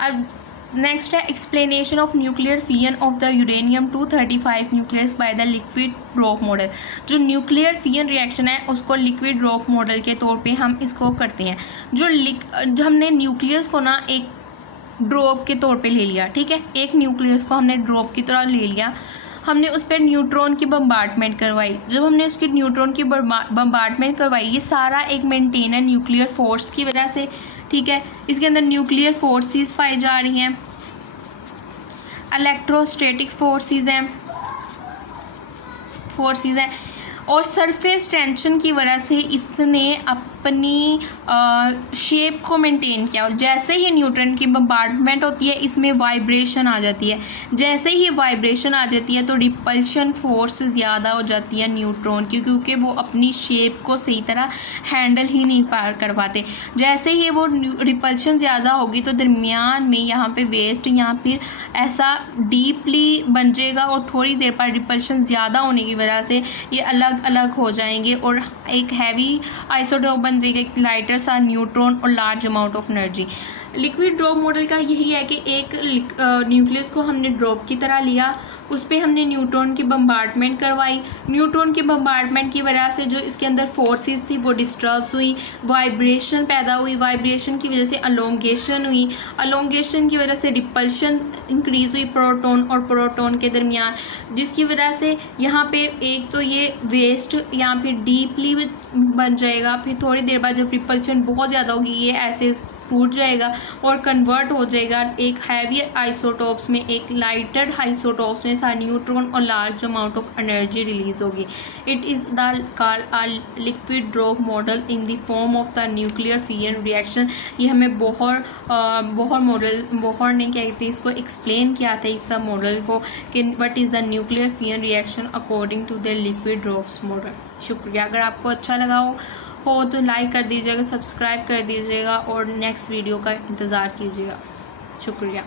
अब नेक्स्ट है explanation of nuclear fission of the यूरेनियम-235 nucleus by the liquid drop model. जो nuclear fission reaction है उसको लिक्विड ड्रॉप मॉडल के तौर पे हम इसको करते हैं। जो हमने न्यूक्लियस को ना एक ड्रॉप के तौर पे ले लिया, ठीक है, एक न्यूक्लियस को हमने ड्रॉप की तरह ले लिया, हमने उस पर न्यूट्रॉन की बम्बार्टमेंट करवाई। जब हमने उसकी न्यूट्रॉन की बम्बार्टमेंट करवाई, ये सारा एक मेंटेन है न्यूक्लियर फोर्स की वजह से, ठीक है। इसके अंदर न्यूक्लियर फोर्सेस पाई जा रही हैं, इलेक्ट्रोस्टैटिक फोर्सेस हैं और सरफेस टेंशन की वजह से इसने अपनी शेप को मेंटेन किया। और जैसे ही न्यूट्रॉन की बम्बार्टमेंट होती है इसमें वाइब्रेशन आ जाती है, जैसे ही वाइब्रेशन आ जाती है तो रिपल्शन फोर्स ज़्यादा हो जाती है न्यूट्रॉन की, क्योंकि वो अपनी शेप को सही तरह हैंडल ही नहीं कर पाते। जैसे ही वो रिपल्शन ज़्यादा होगी तो दरमियान में यहाँ पे वेस्ट या फिर ऐसा डीपली बन जाएगा और थोड़ी देर पर रिपल्शन ज़्यादा होने की वजह से ये अलग अलग हो जाएंगे और एक हैवी आइसोटोप बन जाएगा, एक लाइटर सा न्यूट्रॉन और large amount of energy. Liquid drop model का यही है कि एक न्यूक्लियस को हमने ड्रॉप की तरह लिया, उस पर हमने न्यूट्रॉन की बम्बार्टमेंट करवाई। न्यूट्रॉन की बम्बार्टमेंट की वजह से जो इसके अंदर फोर्सेस थी वो डिस्टर्ब्स हुई, वाइब्रेशन पैदा हुई, वाइब्रेशन की वजह से अलोंगेशन हुई, अलोंगेशन की वजह से रिपल्शन इंक्रीज़ हुई प्रोटॉन और प्रोटॉन के दरमियान, जिसकी वजह से यहाँ पे एक तो ये वेस्ट यहाँ पे डीपली बन जाएगा, फिर थोड़ी देर बाद जब रिपल्शन बहुत ज़्यादा होगी ये ऐसे टूट जाएगा और कन्वर्ट हो जाएगा एक हैवी आइसोटोप्स में, एक लाइटर आइसोटोप्स में सारा न्यूट्रॉन और large amount of energy release होगी। It is the called a liquid drop model in the form of the nuclear fission reaction. ये हमें बोहर ने क्या कहते हैं इसको एक्सप्लेन किया था इस सब मॉडल को कि what is the nuclear fission reaction according to the liquid drops model. शुक्रिया। अगर आपको अच्छा लगा हो तो लाइक कर दीजिएगा, सब्सक्राइब कर दीजिएगा और नेक्स्ट वीडियो का इंतज़ार कीजिएगा। शुक्रिया।